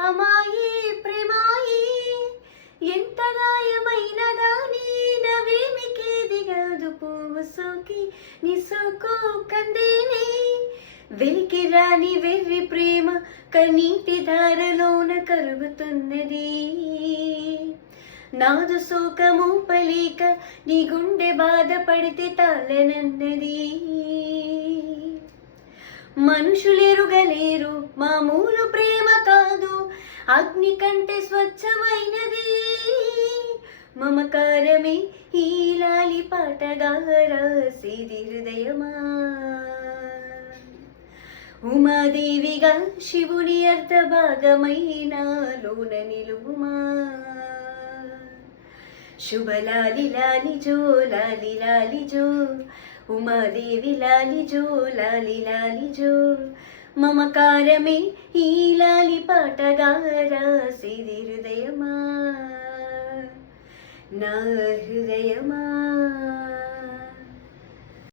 అమాయి ప్రేమాయి ఎంత గాయమైన దాని నవేమికి దిగదు పువ్వు సోకి నీ సోకు కందేనే వెలికి రాని వెర్రి ప్రేమ కనీటి ధారలోన కరుగుతున్నది నాదు శోకము పలీక నీ గుండె బాధపడితే తాళనన్నది మనుషులెరుగలేరు మామూలు ప్రేమ కాదు అగ్ని కంటే స్వచ్ఛమైనది మమకారమే ఈ లాలి పాటగా రాసేది హృదయమా ఉమాదేవిగా శివుని అర్ధ భాగమైనాలోన నిలువుమా శుభలాలి లాలి జో లాలి లాలి జో ఉమాదేవి లాలి జో లాలి లాలి జో మమకారమే ఈ లాలి పాటగా రాసేది హృదయమా నా హృదయమా.